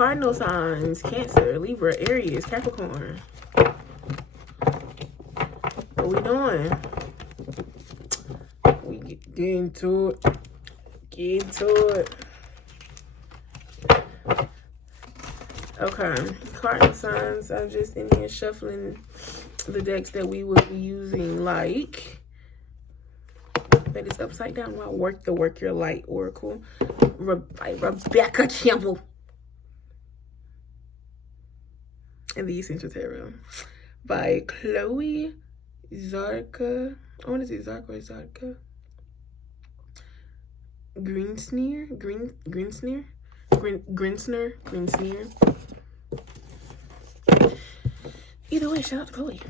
Cardinal signs, Cancer, Libra, Aries, Capricorn. What we doing? We get into it. Get into it. Okay, cardinal signs. I'm just in here shuffling the decks that we will be using, like that is upside down. Well, work your light oracle by Rebecca Campbell and the Essential Tarot by Chloe Zarka. I want to say Zarka or Zarka. Greensner. Either way, shout out to Chloe.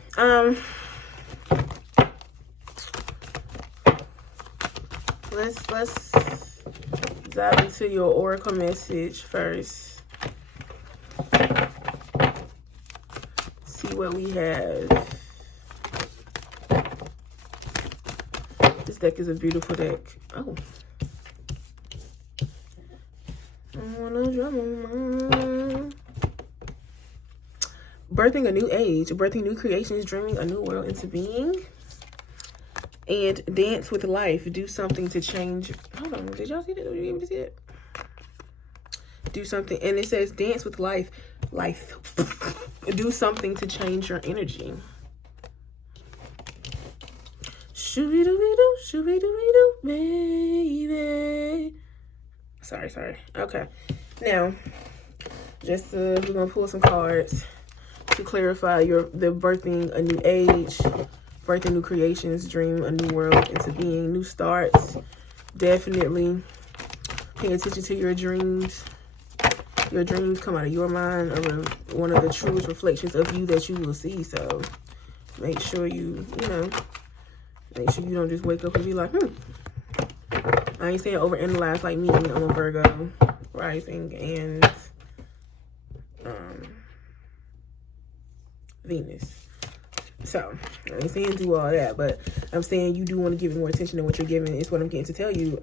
Let's dive into your oracle message first. See what we have. This deck is a beautiful deck. Oh. Birthing a new age, birthing new creations, dreaming a new world into being, and dance with life. Do something to change. Hold on, did y'all see that? Were you able to see it? Do something, and it says dance with life. Do something to change your energy. Shoo-be-doo-be-doo, baby. Sorry. Okay. Now, just we're gonna pull some cards to clarify the birthing a new age, birthing new creations, dream a new world into being, new starts. Definitely pay attention to your dreams. Your dreams come out of your mind, or one of the truest reflections of you that you will see. So make sure you don't just wake up and be like, I ain't saying overanalyze like me. I'm a Virgo rising and Venus. So I ain't saying do all that, but I'm saying you do want to give it more attention than what you're giving. Is what I'm getting to tell you.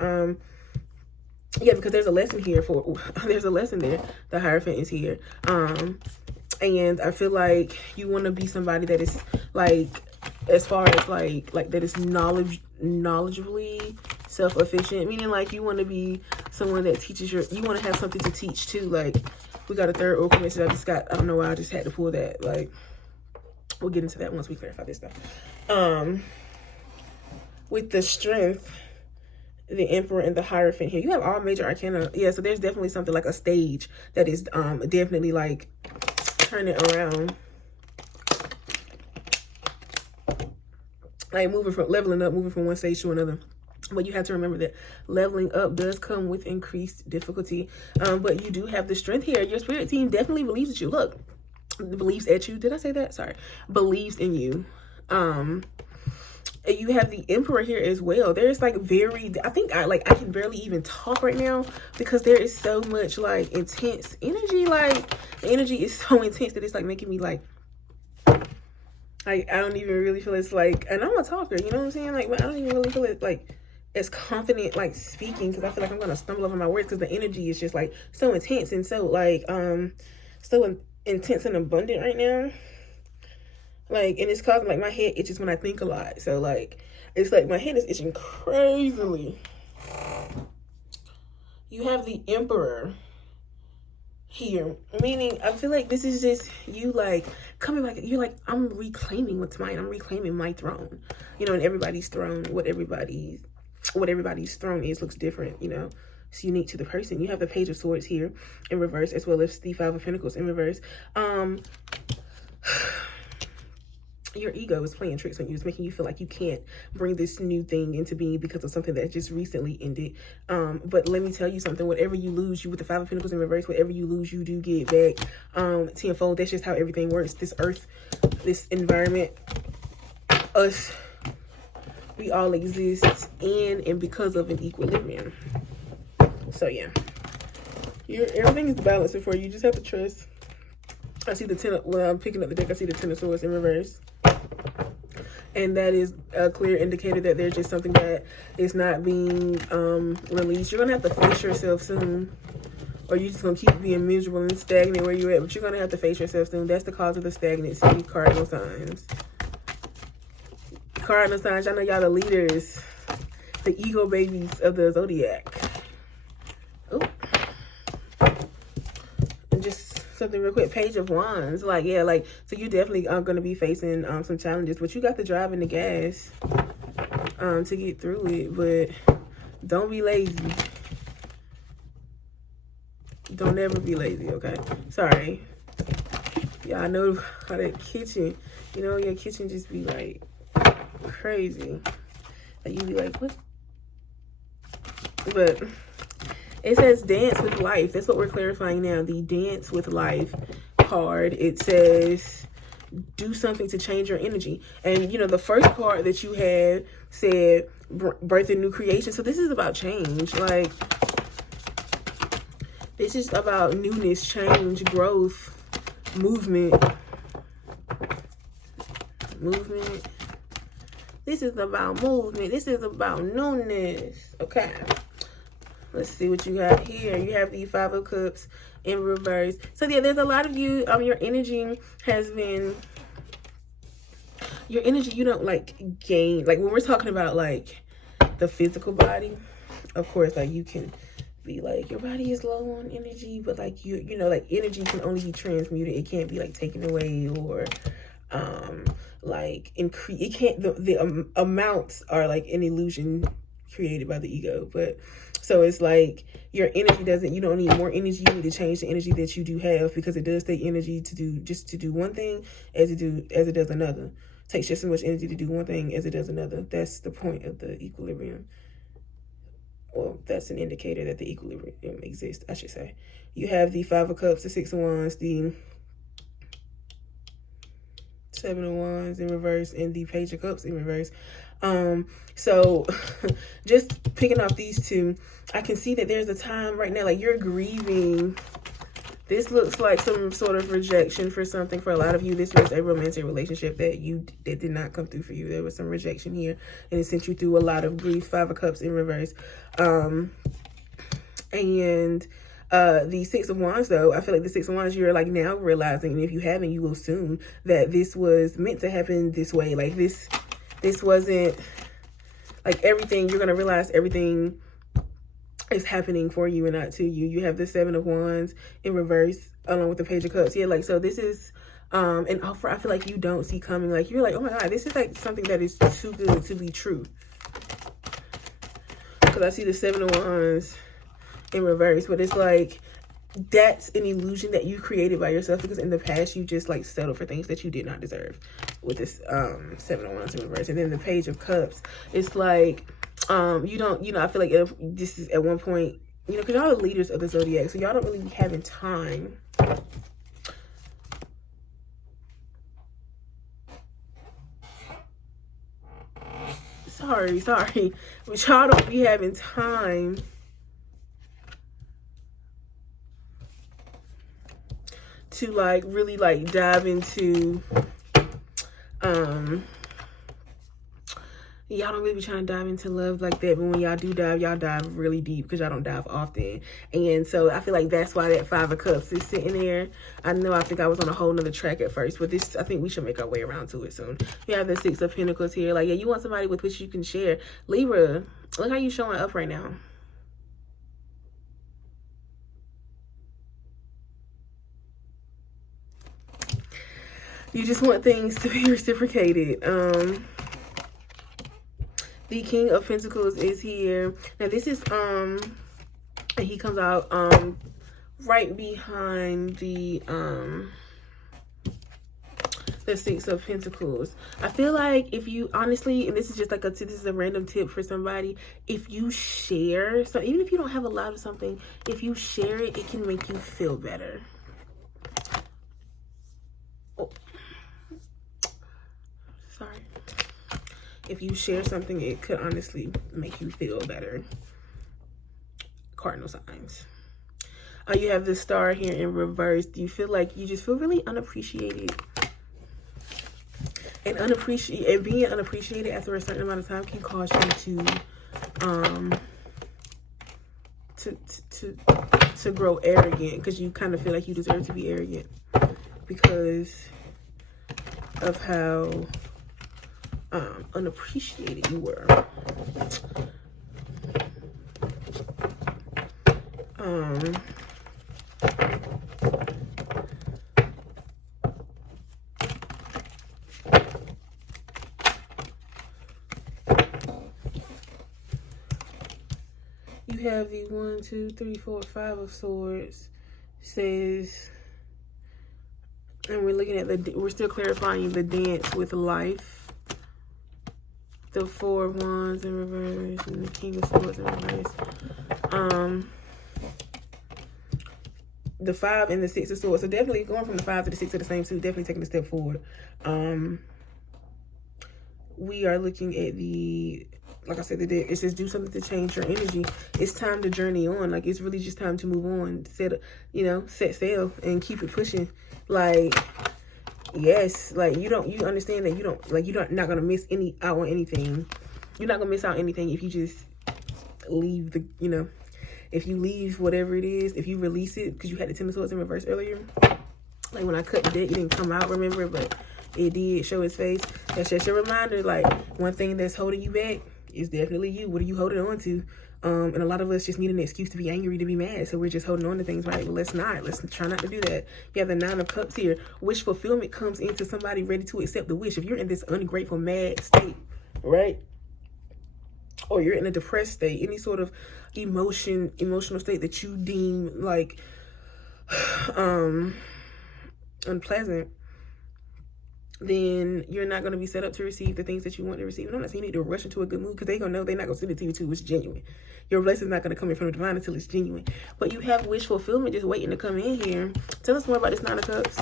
Yeah, because there's a lesson here there's a lesson there. The Hierophant is here. And I feel like you want to be somebody that is like, as far as like that is knowledgeably self-efficient, meaning like you want to be someone that teaches you want to have something to teach too. Like, we got a third oracle message. I don't know why I just had to pull that. Like, we'll get into that once we clarify this stuff. With the Strength, the Emperor, and the Hierophant here, you have all major arcana. Yeah, so there's definitely something like a stage that is definitely like turning around, like leveling up, moving from one stage to another. But you have to remember that leveling up does come with increased difficulty. But you do have the strength here. Your spirit team definitely believes in you. Look, believes at you. Did I say that? Sorry. Believes in you. You have the Emperor here as well. There's like I can barely even talk right now because there is so much like intense energy. Like, the energy is so intense that it's like making me like I don't even really feel it's like, and I'm a talker, you know what I'm saying? Like, but I don't even really feel it like as confident like speaking, because I feel like I'm gonna stumble over my words because the energy is just like so intense and so like so intense and abundant right now. Like, and it's causing like my head itches when I think a lot. So like, it's like my head is itching crazily. You have the Emperor here, meaning I feel like this is just you like coming back. You're like, I'm reclaiming what's mine. I'm reclaiming my throne. You know, and everybody's throne, what everybody's throne is looks different, you know. It's unique to the person. You have the Page of Swords here in reverse, as well as the Five of Pentacles in reverse. Your ego is playing tricks on you. It's making you feel like you can't bring this new thing into being because of something that just recently ended. But let me tell you something. Whatever you lose, you with the Five of Pentacles in reverse, whatever you lose, you do get back tenfold. That's just how everything works. This earth, this environment, us, we all exist in and because of an equilibrium. So yeah, everything is balancing for you. You just have to trust. I see the when I'm picking up the deck, I see the Ten of Swords in reverse. And that is a clear indicator that there's just something that is not being released. You're going to have to face yourself soon or you just gonna keep being miserable and stagnant where you're at. But you're gonna have to face yourself soon. That's the cause of the stagnancy, cardinal signs. Cardinal signs, I know y'all the leaders, the ego babies of the zodiac. Oh, and just something real quick. Page of Wands, like, yeah, like, so you definitely are gonna be facing some challenges, but you got the drive and the gas to get through it. But don't be lazy. Don't ever be lazy, okay? Sorry. Yeah, I know how that kitchen, you know, your kitchen just be like crazy. Like you be like, what? But it says dance with life. That's what we're clarifying now. The dance with life card. It says do something to change your energy. And, you know, the first card that you had said birth and new creation. So this is about change. Like, this is about newness, change, growth, movement. Movement. This is about movement. This is about newness. Okay. Let's see what you got here. You have the Five of Cups in reverse. So yeah, there's a lot of you, your energy has been, your energy, you don't like gain, like when we're talking about like the physical body, of course, like you can be like, your body is low on energy, but like you know, like energy can only be transmuted. It can't be like taken away or like increase. It can't, the amounts are like an illusion created by the ego. But so it's like your energy doesn't, you don't need more energy. You need to change the energy that you do have, because it does take energy to do one thing as it does another. It takes just as much energy to do one thing as it does another. That's the point of the equilibrium. Well, that's an indicator that the equilibrium exists, I should say. You have the Five of Cups, the Six of Wands, the Seven of Wands in reverse, and the Page of Cups in reverse. So just picking off these two, I can see that there's a time right now, like you're grieving. This looks like some sort of rejection for something. For a lot of you, this was a romantic relationship that did not come through for you. There was some rejection here, and it sent you through a lot of grief. Five of Cups in reverse. And the Six of Wands, though, I feel like the Six of Wands, you're like now realizing, and if you haven't, you will soon, that this was meant to happen this way. Like this wasn't like everything. You're gonna realize everything is happening for you and not to you. You have the Seven of Wands in reverse along with the Page of Cups. Yeah, like, so this is an offer I feel like you don't see coming. Like you're like, oh my God, this is like something that is too good to be true. Because I see the Seven of Wands in reverse, but it's like that's an illusion that you created by yourself, because in the past you just like settled for things that you did not deserve with this Seven of Wands in reverse. And then the Page of Cups, it's like you don't, you know, I feel like if this is at one point, you know, because y'all are leaders of the zodiac, so y'all don't really be having time sorry, but y'all don't be having time to like really like dive into y'all don't really be trying to dive into love like that, but when y'all do dive, y'all dive really deep, because y'all don't dive often. And so I feel like that's why that Five of Cups is sitting there. I know I think I was on a whole nother track at first, but this, I think we should make our way around to it soon. You have the Six of Pentacles here. Like, yeah, you want somebody with which you can share. Libra, look how you showing up right now. You just want things to be reciprocated. The King of Pentacles is here. Now this is and he comes out right behind the Six of Pentacles. I feel like if you honestly, and this is just like this is a random tip for somebody, if you share, so even if you don't have a lot of something, if you share it, it can make you feel better. Oh, sorry. If you share something, it could honestly make you feel better. Cardinal signs. You have the Star here in reverse. Do you feel like you just feel really unappreciated? And being unappreciated after a certain amount of time can cause you to to grow arrogant because you kind of feel like you deserve to be arrogant because of how unappreciated you were. You have the 1, 2, 3, 4, 5 of swords. Says, and we're looking at we're still clarifying the dance with life. The 4 of wands in reverse and the king of swords in reverse. The 5 and the 6 of swords. So definitely going from the 5 to the 6 of the same suit, definitely taking a step forward. We are looking at the, like I said, it says do something to change your energy. It's time to journey on. Like, it's really just time to move on. Set sail and keep it pushing. Like, yes, like you understand that you're not gonna miss out on anything. You're not gonna miss out anything if you just leave if you leave whatever it is, if you release it, because you had the 10 of swords in reverse earlier. Like when I cut the deck, it didn't come out, remember, but it did show its face. That's just a reminder, like, one thing that's holding you back is definitely you. What are you holding on to? And a lot of us just need an excuse to be angry, to be mad. So we're just holding on to things, right? Well, let's try not to do that. You have the 9 of cups here. Wish fulfillment comes into somebody ready to accept the wish. If you're in this ungrateful, mad state, right? Or you're in a depressed state, any sort of emotional state that you deem like unpleasant, then you're not going to be set up to receive the things that you want to receive. And I'm not saying you need to rush into a good mood, because they're going to know they're not going to send it to you until it's genuine. Your blessing's not going to come in from the divine until it's genuine. But you have wish fulfillment just waiting to come in here. Tell us more about this 9 of cups.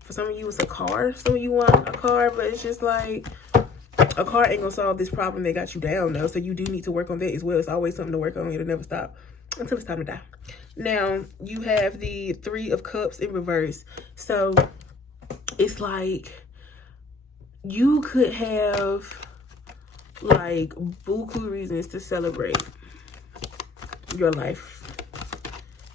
For some of you, it's a car. Some of you want a car, but it's just like, a car ain't going to solve this problem that got you down, though. So you do need to work on that as well. It's always something to work on. It'll never stop until it's time to die. Now, you have the 3 of cups in reverse. So it's like you could have like buku reasons to celebrate your life,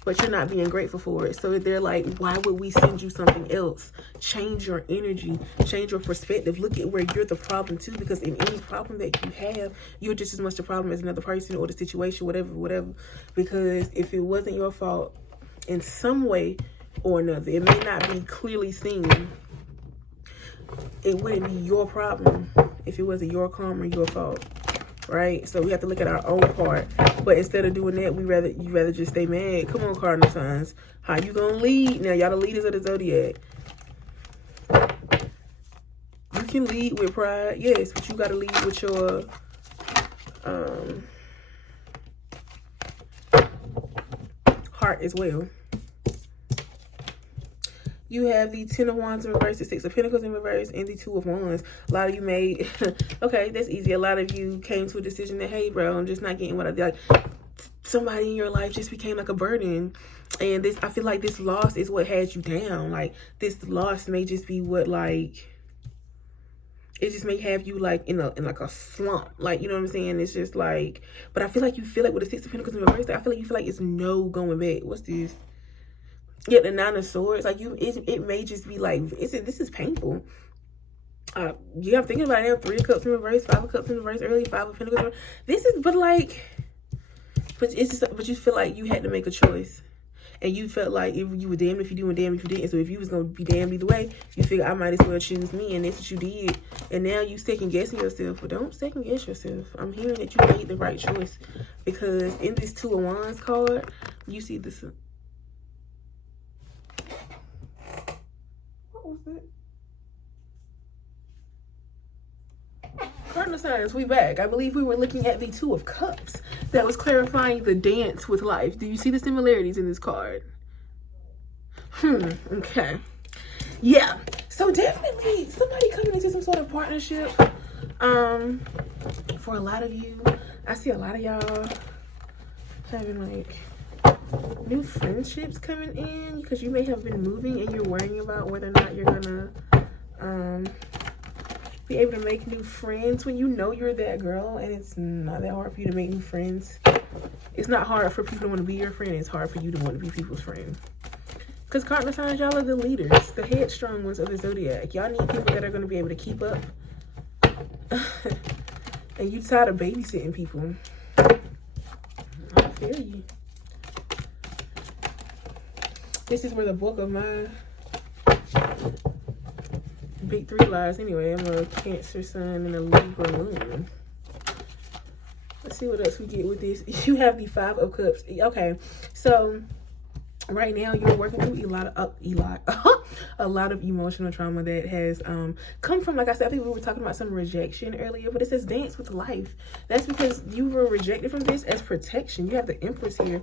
but you're not being grateful for it. So they're like, why would we send you something else? Change your energy, change your perspective. Look at where you're the problem too, because in any problem that you have, you're just as much the problem as another person or the situation, whatever. Because if it wasn't your fault in some way or another, it may not be clearly seen. It wouldn't be your problem if it wasn't your karma, your fault, right? So we have to look at our own part. But instead of doing that, you rather just stay mad. Come on, Cardinal signs. How you gonna lead? Now, y'all the leaders of the zodiac. You can lead with pride, yes, but you gotta lead with your heart as well. You have the 10 of wands in reverse, the 6 of pentacles in reverse, and the 2 of wands. A lot of you made, okay, that's easy. A lot of you came to a decision that, hey, bro, I'm just not getting what I like. Somebody in your life just became like a burden. And I feel like this loss is what had you down. Like, this loss may just be what, like, it just may have you like in like a slump. Like, you know what I'm saying? It's just like, but I feel like you feel like with the 6 of pentacles in reverse, I feel like you feel like it's no going back. What's this? Yeah, the 9 of swords, like it may just be like, this is painful. Yeah, I'm thinking about it now. 3 of cups in reverse, 5 of cups in reverse, early 5 of pentacles. This is, but it's just, but you feel like you had to make a choice, and you felt like if you were damned if you do and damned if you didn't. So if you was gonna be damned either way, you figure I might as well choose me, and that's what you did. And now you second guessing yourself, but don't second guess yourself. I'm hearing that you made the right choice, because in this 2 of wands card, you see this. What was that? Cardinal signs, we back. I believe we were looking at the 2 of cups that was clarifying the dance with life. Do you see the similarities in this card? Okay. Yeah. So definitely somebody coming into some sort of partnership. For a lot of you, I see a lot of y'all having like new friendships coming in, because you may have been moving and you're worrying about whether or not you're gonna be able to make new friends when you know you're that girl, and it's not that hard for you to make new friends It's not hard for people to want to be your friend. It's hard for you to want to be people's friend. Because Cardinal signs, y'all are the leaders, the headstrong ones of the zodiac. Y'all need people that are going to be able to keep up. And you tired of babysitting people. I feel you. This is where the bulk of my big 3 lies. Anyway, I'm a Cancer sun and a Libra moon. Let's see what else we get with this. You have the 5 of Cups. Okay, so right now you're working through a lot of emotional trauma that has come from, like I said, I think we were talking about some rejection earlier, but it says dance with life. That's because you were rejected from this as protection. You have the Empress here.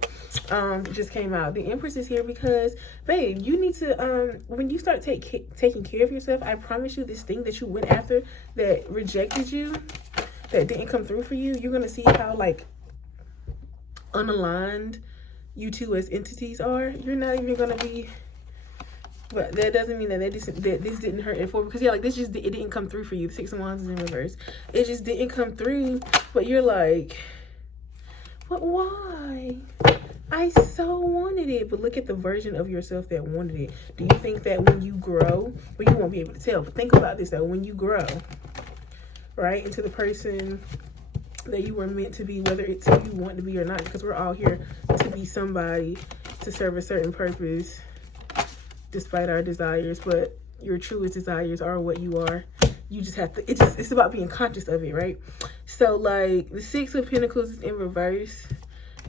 Just came out. The Empress is here because, babe, you need to when you start taking care of yourself, I promise you, this thing that you went after that rejected you, that didn't come through for you, you're gonna see how like unaligned you two as entities are. You're not even gonna be, but that doesn't mean that this didn't hurt it for, because yeah, like this just, it didn't come through for you. The 6 of Wands is in reverse. It just didn't come through, but you're like, but why? I so wanted it. But look at the version of yourself that wanted it. Do you think that when you grow, well, you won't be able to tell, but think about this though, when you grow, right, into the person that you were meant to be, whether it's who you want to be or not, because we're all here to be somebody, to serve a certain purpose, despite our desires, but your truest desires are what you are. You just have to, it's about being conscious of it, right? So like the 6 of Pentacles is in reverse.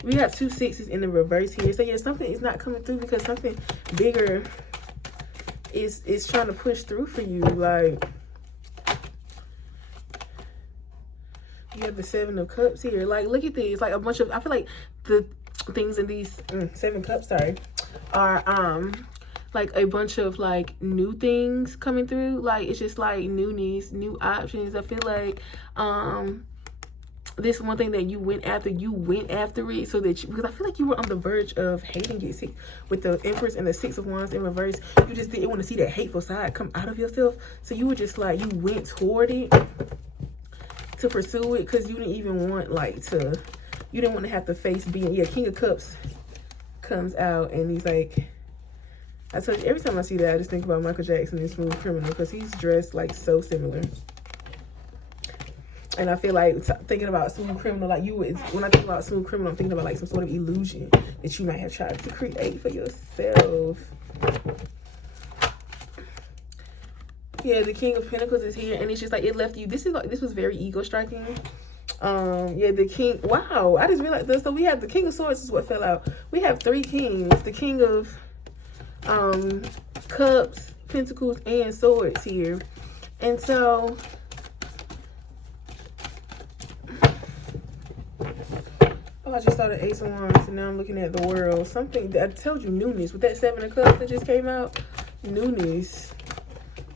We have 2 6s in the reverse here. So yeah, something is not coming through because something bigger is trying to push through for you. Like, you have the 7 of Cups here. Like, look at these. Like a bunch of, I feel like the things in these 7 Cups, sorry, are like a bunch of like new things coming through. Like it's just like newness, new options. I feel like this one thing that you went after it so that you, because I feel like you were on the verge of hating it with the Empress and the 6 of Wands in reverse. You just didn't want to see that hateful side come out of yourself, so you were just like, you went toward it to pursue it because you didn't even want you didn't want to have to face being, yeah, King of Cups comes out and he's like, I told you, every time I see that I just think about Michael Jackson and Smooth Criminal, because he's dressed like so similar. And I feel like thinking about Smooth Criminal, like you would, when I think about Smooth Criminal, I'm thinking about like some sort of illusion that you might have tried to create for yourself. Yeah, the King of Pentacles is here, and it's just like it left you. This was very ego striking. Yeah, the King. Wow, I just realized this. So we have the King of Swords is what fell out. We have 3 kings. The King of Cups, Pentacles, and Swords here, and so. Oh, I just saw the Ace of Wands, and now I'm looking at the World. Something that I told you, newness with that 7 of Cups that just came out. Newness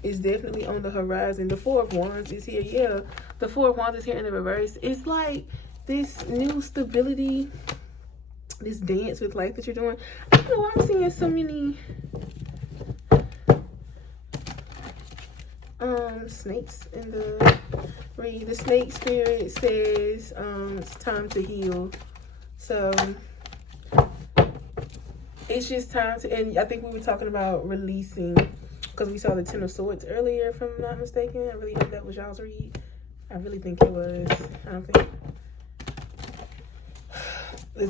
is definitely on the horizon. The 4 of Wands is here. Yeah, the 4 of Wands is here in the reverse. It's like this new stability, this dance with life that you're doing. I don't know why I'm seeing so many snakes in the read. The snake spirit says it's time to heal. So it's just time to, and I think we were talking about releasing, because we saw the 10 of Swords earlier, if I'm not mistaken. I really hope that was y'all's read. I really think it was. I don't think. The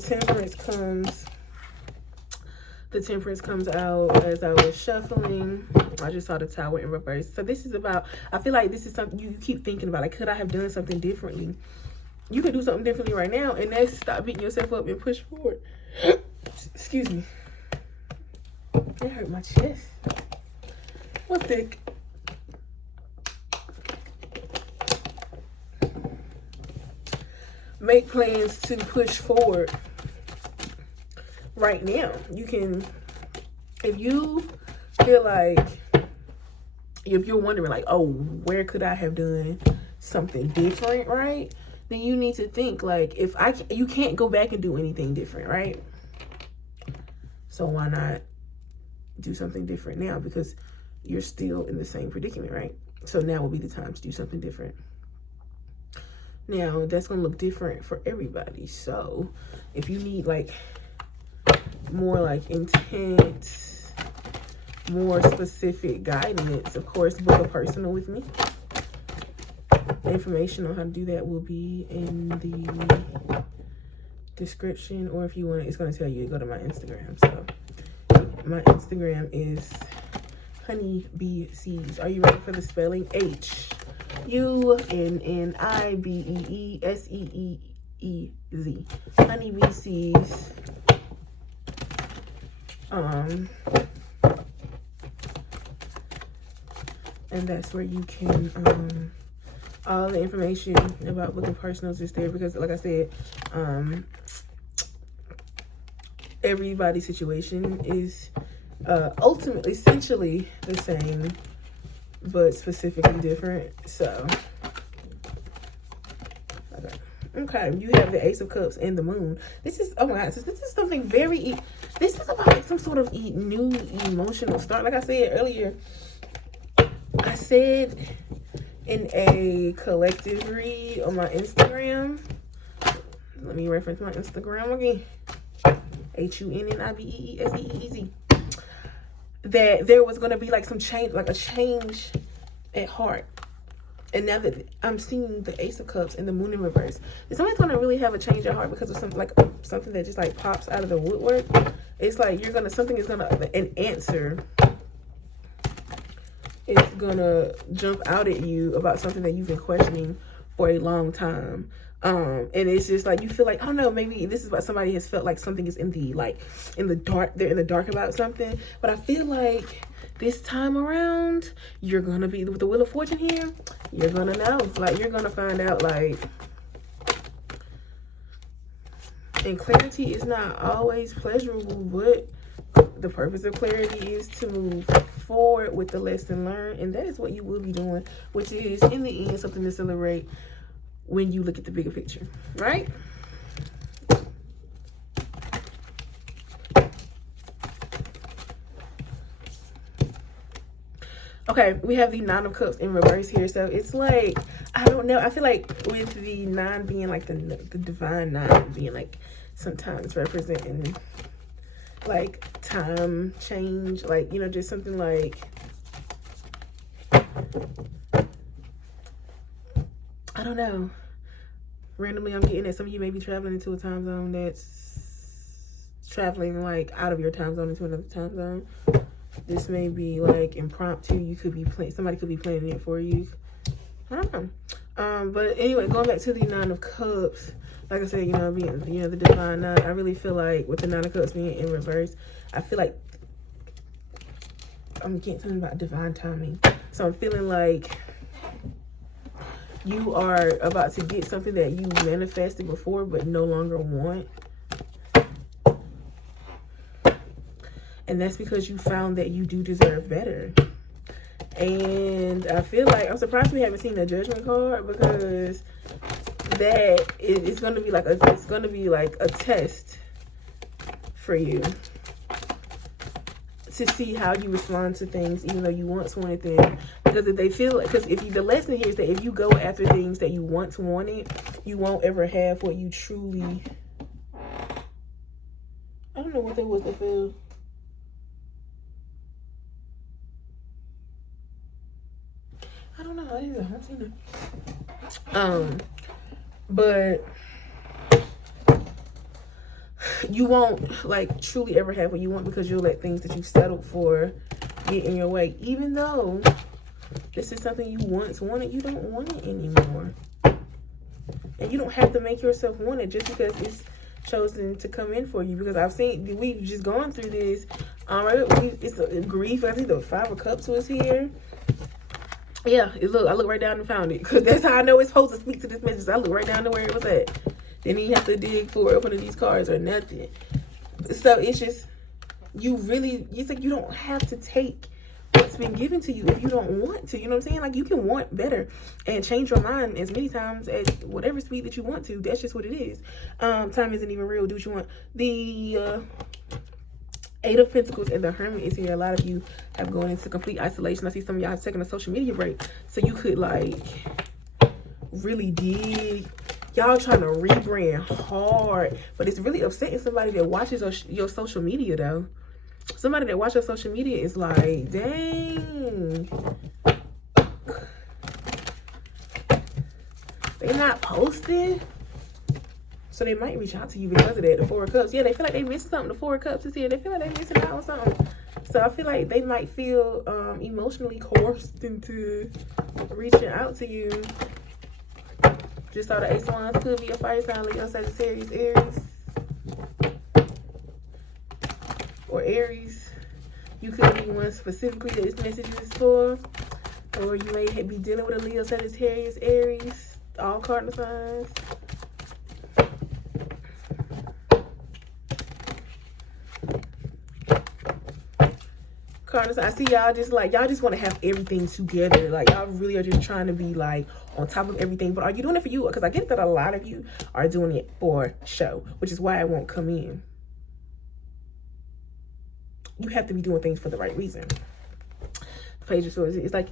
Temperance comes out as I was shuffling. I just saw the Tower in reverse. So this is about, I feel like this is something you keep thinking about. Like, could I have done something differently? You could do something differently right now, and that's stop beating yourself up and push forward. Excuse me. It hurt my chest. What's thick? Make plans to push forward right now. You can, if you feel like, if you're wondering like, oh, where could I have done something different, right? Then you need to think like, you can't go back and do anything different, right? So why not do something different now? Because you're still in the same predicament, right? So now will be the time to do something different. Now, that's going to look different for everybody. So, if you need like more like intense, more specific guidance, of course, book a personal with me. The information on how to do that will be in the description, or if you want it, it's going to tell you to go to my Instagram. So, my Instagram is honeybeeseeds. Are you ready for the spelling? HUNNIBEESEEZ. Honeybeeseeds. And that's where you can all the information about booking personals is there, because like I said, everybody's situation is ultimately essentially the same, but specifically different. So okay, you have the Ace of Cups and the Moon. This is, oh my God, this is something very, this is about like some sort of new emotional start. Like I said earlier, I said in a collective read on my Instagram, let me reference my Instagram again, HUNNIBEESEEZ, that there was going to be like some change, like a change at heart. And now that I'm seeing the Ace of Cups and the Moon in reverse, somebody's going to really have a change at heart because of something like something that just like pops out of the woodwork. It's like you're going to, something is going to, an answer is going to jump out at you about something that you've been questioning for a long time. And it's just like, you feel like, I don't know, maybe this is what somebody has felt like something is in the, like, in the dark, they're in the dark about something. But I feel like this time around, you're going to be, with the Wheel of Fortune here, you're going to know. Like, you're going to find out, like, and clarity is not always pleasurable, but the purpose of clarity is to move forward with the lesson learned. And that is what you will be doing, which is, in the end, something to celebrate when you look at the bigger picture, right? Okay, we have the Nine of Cups in reverse here. So it's like, I don't know. I feel like with the nine being like the divine nine being like sometimes representing like time change, like, you know, just something like, I don't know. Randomly, I'm getting that some of you may be traveling into a time zone that's traveling like out of your time zone into another time zone. This may be like impromptu. You could be playing, somebody could be planning it for you. I don't know. But anyway, going back to the Nine of Cups, like I said, you know, being, you know, the divine nine, I really feel like with the Nine of Cups being in reverse, I feel like I'm getting something about divine timing. So I'm feeling like you are about to get something that you manifested before but no longer want. And that's because you found that you do deserve better. And I feel like, I'm surprised we haven't seen a Judgment card, because that it's going to be like it's going to be like a test for you to see how you respond to things, even though you once wanted them. Because if they feel like, because if you, the lesson here is that if you go after things that you once wanted, you won't ever have what you truly, I don't know what that was, I feel. I don't know either. I haven't seen it. But you won't like truly ever have what you want, because you'll let things that you've settled for get in your way. Even though this is something you once wanted, you don't want it anymore. And you don't have to make yourself want it just because it's chosen to come in for you. Because I've seen, we've just gone through this. It's a grief. I think the Five of Cups was here. Yeah, I looked right down and found it, because that's how I know it's supposed to speak to this message. I looked right down to where it was at. Didn't even have to dig for it, one of these cards or nothing. So it's just, it's like you don't have to take what's been given to you if you don't want to. You know what I'm saying? Like, you can want better and change your mind as many times at whatever speed that you want to. That's just what it is. Time isn't even real. Do what you want. The Eight of Pentacles and the Hermit is here. A lot of you have gone into complete isolation. I see some of y'all have taken a social media break. So you could like really dig Y'all trying to rebrand hard, but it's really upsetting somebody that watches your social media though. Somebody that watches your social media is like, dang. They not posting. So they might reach out to you because of that, the Four of Cups. Yeah, they feel like they missing something. The Four of Cups is here. They feel like they missing out on something. So I feel like they might feel emotionally coerced into reaching out to you. Just saw the Ace of Wands. Could be a fire sign, Leo, Sagittarius, Aries. Or Aries. You could be one specifically that this message is for. Or you may be dealing with a Leo, Sagittarius, Aries. All cardinal signs. Cardinal, I see y'all just like, y'all just want to have everything together. Like, y'all really are just trying to be like on top of everything. But are you doing it for you? Because I get that a lot of you are doing it for show, which is why I won't come in. You have to be doing things for the right reason. Page of Swords, it's like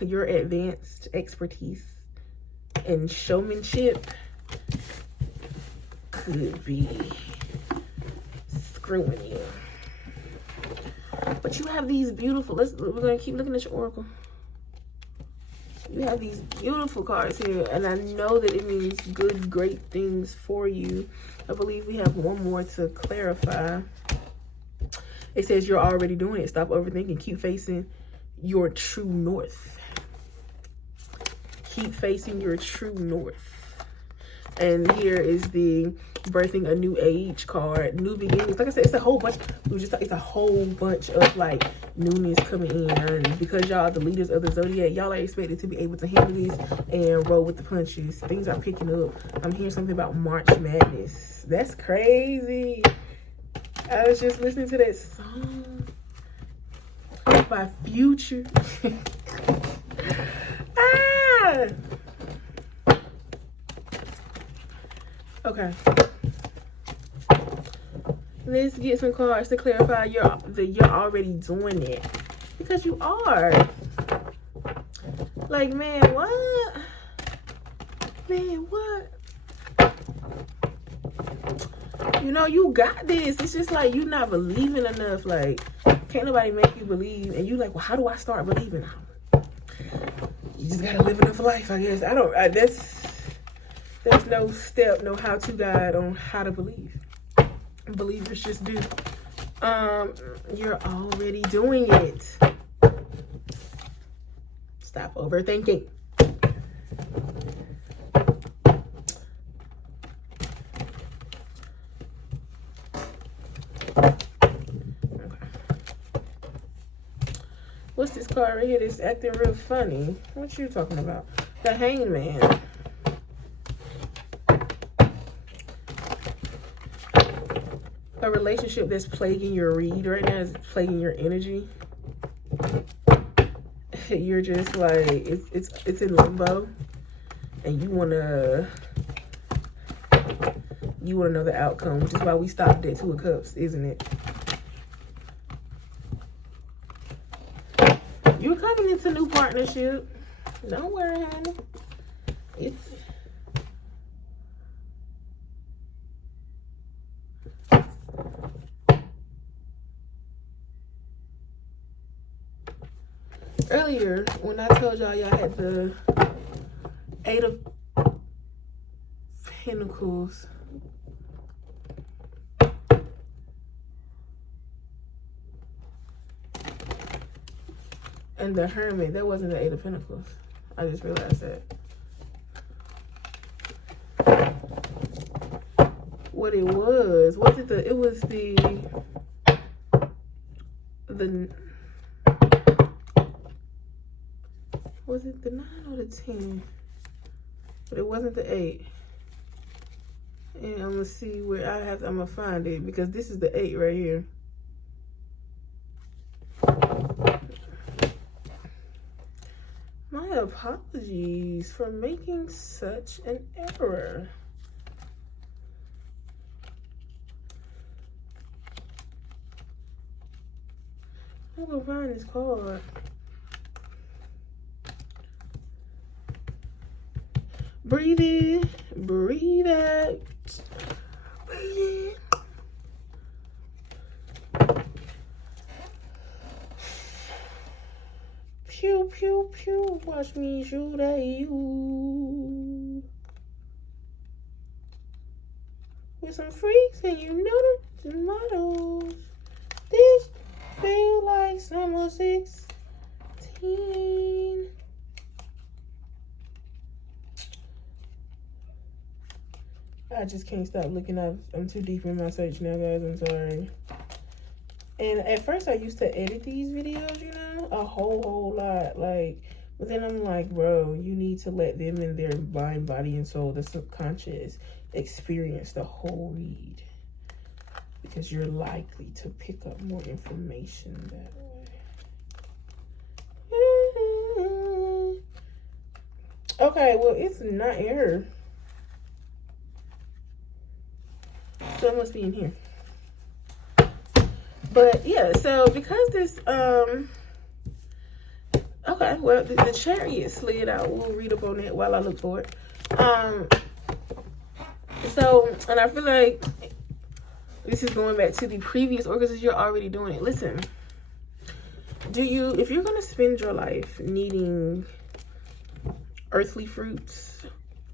your advanced expertise and showmanship could be screwing you. But you have these beautiful, we're going to keep looking at your oracle. You have these beautiful cards here, and I know that it means good, great things for you. I believe we have one more to clarify. It says you're already doing it. Stop overthinking. Keep facing your true north. Keep facing your true north. And here is the birthing a new age card, new beginnings. Like I said, it's a whole bunch. It's a whole bunch of like newness coming in. And because y'all are the leaders of the zodiac, y'all are expected to be able to handle these and roll with the punches. Things are picking up. I'm hearing something about March Madness. That's crazy. I was just listening to that song by Future. Ah. Okay. Let's get some cards to clarify you're already doing it. Because you are. Like, man, what? Man, what? You know, you got this. It's just like you not believing enough. Like, can't nobody make you believe. And you like, well, how do I start believing? You just gotta live enough life, I guess. There's no step, no how-to guide on how to believe. Believers just do. You're already doing it. Stop overthinking. Okay. What's this card right here that's acting real funny? What you talking about? The Hangman. A relationship that's plaguing your read right now is plaguing your energy. You're just like, it's in limbo, and you wanna know the outcome, which is why we stopped at Two of Cups, isn't it? You're coming into new partnership. Don't worry, honey. It's earlier when I told y'all had the Eight of Pentacles. And the Hermit, that wasn't the Eight of Pentacles. I just realized that. What it was it was the was it the 9 or the 10? But it wasn't the 8. And I'm gonna see where I'm gonna find it, because this is the 8 right here. My apologies for making such an error. I'm gonna find this card. Breathe in Breathe out. Breathe in. Pew, pew, pew. Watch me shoot at you. With some freaks and you know the models. This feel like summer 16. I just can't stop looking up. I'm too deep in my search now, guys. I'm sorry. And at first, I used to edit these videos, you know, a whole lot. Like, but then I'm like, bro, you need to let them in their mind, body, and soul, the subconscious, experience the whole read. Because you're likely to pick up more information that way. Okay, well, it's not in her. So it must be in here. But yeah, so because this okay, well the chariot slid out. We'll read up on it while I look for it. So, and I feel like this is going back to the previous organs. You're already doing it. Listen, if you're gonna spend your life needing earthly fruits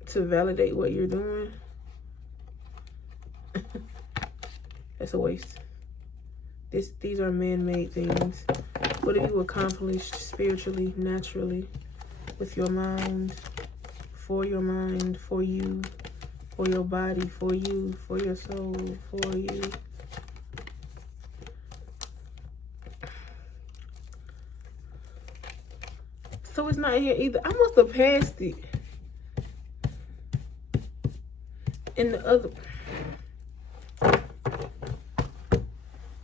to validate what you're doing, that's a waste. These are man-made things. What have you accomplished spiritually, naturally, with your mind, for you, for your body, for you, for your soul, for you? So it's not here either. I must have passed it. In the other...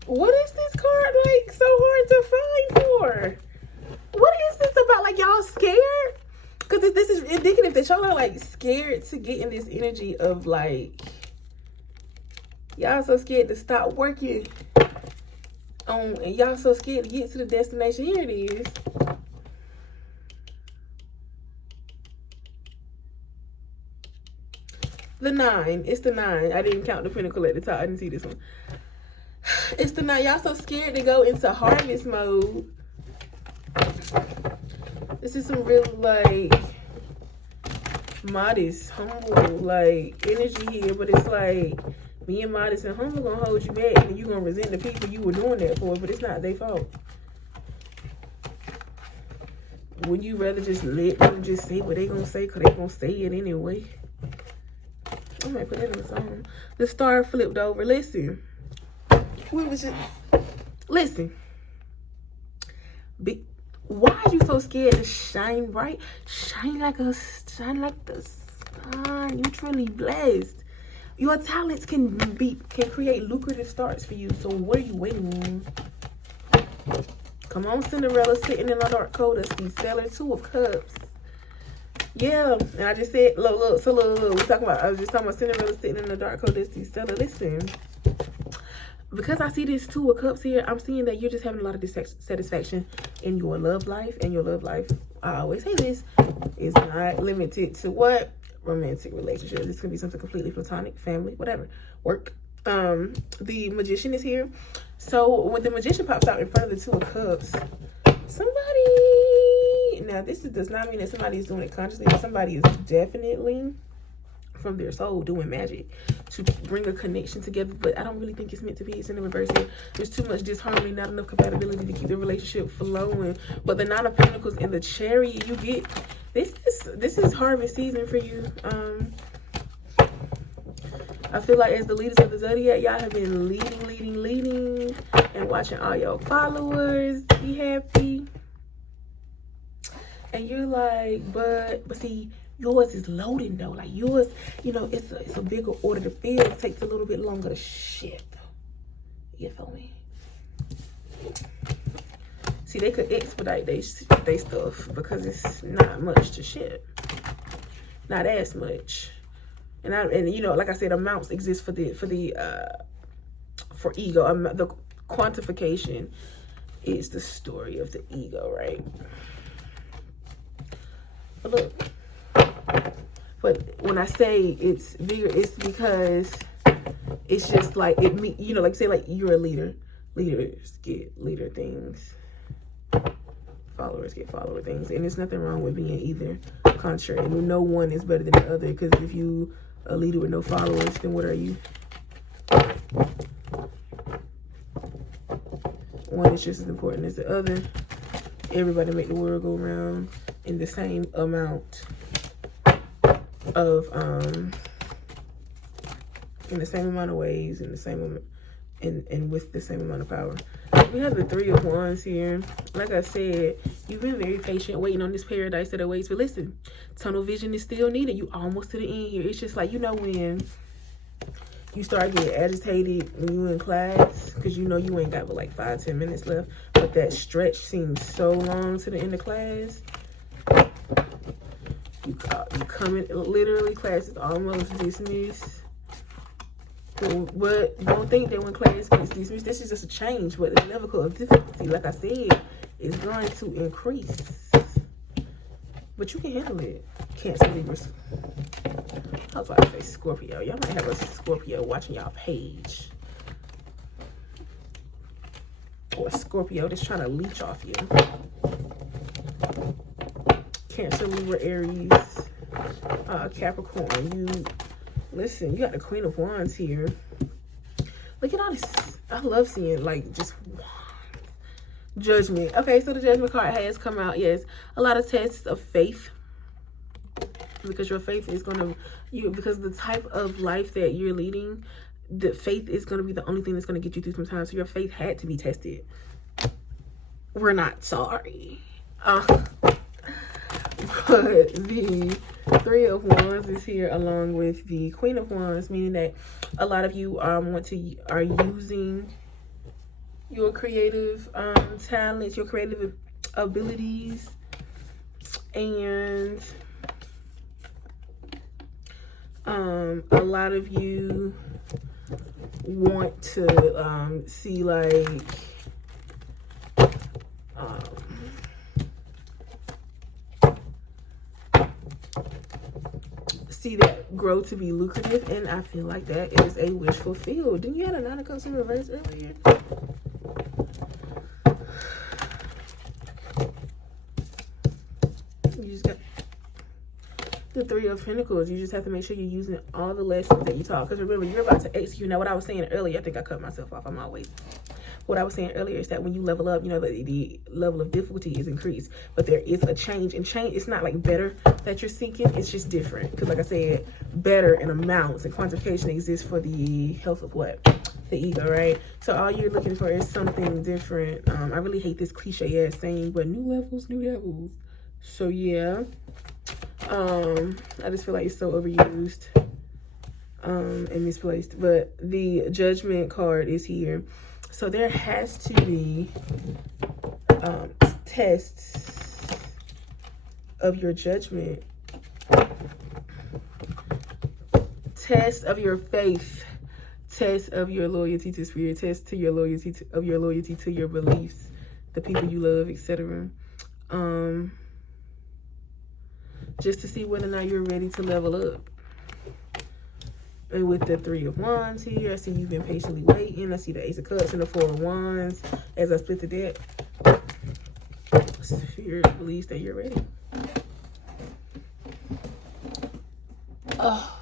What is this card like so hard to find for? What is this about? Like, y'all scared? Because this is indicative that y'all are like scared to get in this energy of like, y'all so scared to stop working on, and y'all so scared to get to the destination. Here it is. The 9. It's the 9. I didn't count the pinnacle at the top. I didn't see this one. It's the 9. Y'all so scared to go into harvest mode. This is some real, like, modest, humble, like, energy here. But it's like, being modest and humble gonna hold you back. And you gonna resent the people you were doing that for. But it's not their fault. Wouldn't you rather just let them just say what they gonna say? Because they gonna say it anyway. I might put that in the song. The star flipped over. Listen. We was just... Listen. Why are you so scared to shine bright? Shine like the sun. You truly blessed. Your talents can create lucrative starts for you. So what are you waiting on? Come on, Cinderella, sitting in a dark cold as the seller, 2 of Cups. Yeah, and I just said, look, I was just talking about Cinderella sitting in the dark cold as the seller. Listen. Because I see this 2 of Cups here, I'm seeing that you're just having a lot of dissatisfaction in your love life. And your love life, I always say this, is not limited to what? Romantic relationships. This can be something completely platonic, family, whatever, work. The Magician is here. So when the Magician pops out in front of the 2 of Cups, now this does not mean that somebody is doing it consciously, but somebody is definitely from their soul doing magic to bring a connection together. But I don't really think it's meant to be. It's in the reverse here. There's too much disharmony, not enough compatibility to keep the relationship flowing. But the 9 of Pentacles and the Chariot, you get this is harvest season for you. I feel like as the leaders of the zodiac, y'all have been leading and watching all your followers be happy. And you're like, but see, yours is loading though. Like yours, you know, it's a bigger order to fill. It takes a little bit longer to ship. You feel me? See, they could expedite they stuff because it's not much to ship. Not as much. And you know, like I said, amounts exist for ego. The quantification is the story of the ego, right? But look, But when I say it's bigger, it's because it's just like, you know, like say like you're a leader. Leaders get leader things. Followers get follower things. And there's nothing wrong with being either. Contrary. No one is better than the other. Because if you a leader with no followers, then what are you? One is just as important as the other. Everybody make the world go round in the same amount of in the same amount of ways, in the same amount, and with the same amount of power. We have the Three of Wands here. Like I said, you've been very patient waiting on this paradise that awaits. But listen, tunnel vision is still needed. You almost to the end here. It's just like, you know, when you start getting agitated when you in class, because you know you ain't got but like 5-10 minutes left, but that stretch seems so long to the end of class. You come in, literally class is almost dismissed. But don't think that when class gets dismissed, this is just a change. But the level of difficulty, like I said, is going to increase. But you can handle it. Cancer, Libra. I was about to say Scorpio. Y'all might have a Scorpio watching y'all page. Or a Scorpio that's trying to leech off you. Cancer, Libra, Aries, Capricorn. You listen, you got the Queen of Wands here. Look at all this. I love seeing like just Judgment. Okay, so the Judgment card has come out. Yes, a lot of tests of faith, because your faith is going to, because the type of life that you're leading, the faith is going to be the only thing that's going to get you through some time. So your faith had to be tested. We're not sorry. But the Three of Wands is here along with the Queen of Wands, meaning that a lot of you are using your creative talents, your creative abilities, and a lot of you want to see like see that grow to be lucrative, and I feel like that is a wish fulfilled. Didn't you have a Nine of Cups in reverse earlier? You just got the Three of Pentacles. You just have to make sure you're using all the lessons that you taught. Because remember, you're about to execute. Now, what I was saying earlier, I think I cut myself off. I'm always... What I was saying earlier is that when you level up, you know, the level of difficulty is increased. But there is a change. And change, it's not like better that you're seeking. It's just different. Because like I said, better and amounts and quantification exists for the health of what? The ego, right? So all you're looking for is something different. I really hate this cliche ass saying, but new levels, new devils. So yeah. I just feel like it's so overused and misplaced. But the Judgment card is here. So there has to be tests of your judgment, tests of your faith, tests of your loyalty to spirit, tests to your loyalty of your loyalty to your beliefs, the people you love, etc. Just to see whether or not you're ready to level up. And with the Three of Wands here, I see you've been patiently waiting. I see the Ace of Cups and the Four of Wands as I split the deck. Spirit believes that you're ready. Oh,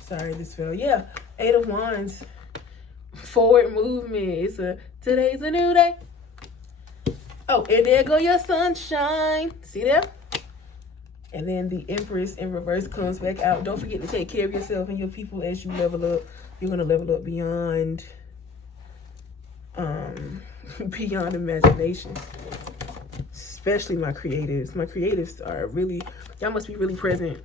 sorry, this fell. Yeah, Eight of Wands. Forward movement. It's today's a new day. Oh, and there go your sunshine. See that? And then the Empress in reverse comes back out. Don't forget to take care of yourself and your people as you level up. You're going to level up beyond beyond imagination. Especially my creatives. My creatives are really, y'all must be really present.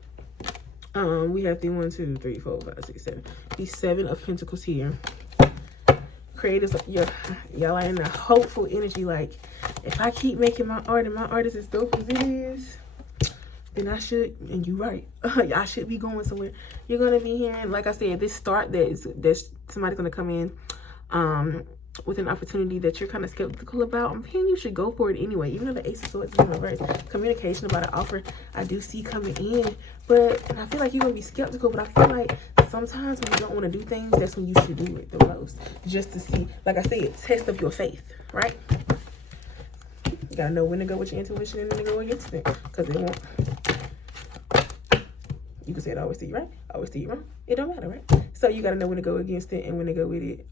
We have the 1, 2, 3, 4, 5, 6, 7. The Seven of Pentacles here. Creatives, y'all are in a hopeful energy. Like, if I keep making my art and my art is as dope as it is, then I should, and you're right, I should be going somewhere. You're going to be hearing, like I said, this start that somebody's going to come in with an opportunity that you're kind of skeptical about, I'm thinking you should go for it anyway. Even though the Ace of Swords is in reverse, communication about an offer I do see coming in, and I feel like you're gonna be skeptical, but I feel like sometimes when you don't want to do things, that's when you should do it the most, just to see, like I said, test of your faith, right? You gotta know when to go with your intuition and when to go against it, because it won't. You can say it always to you right, always to you wrong. It don't matter, right? So you gotta know when to go against it and when to go with it.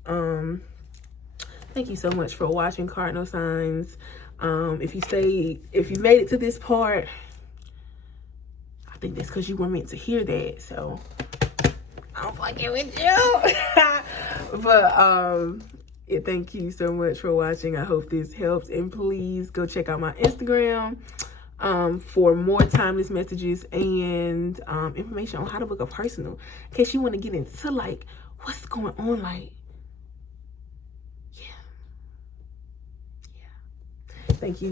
Thank you so much for watching, cardinal signs. If you made it to this part, I think that's because you were meant to hear that. So I'm fucking with you. But yeah, thank you so much for watching. I hope this helps, and please go check out my Instagram for more timeless messages and information on how to book a personal, in case you want to get into like what's going on, like. Thank you.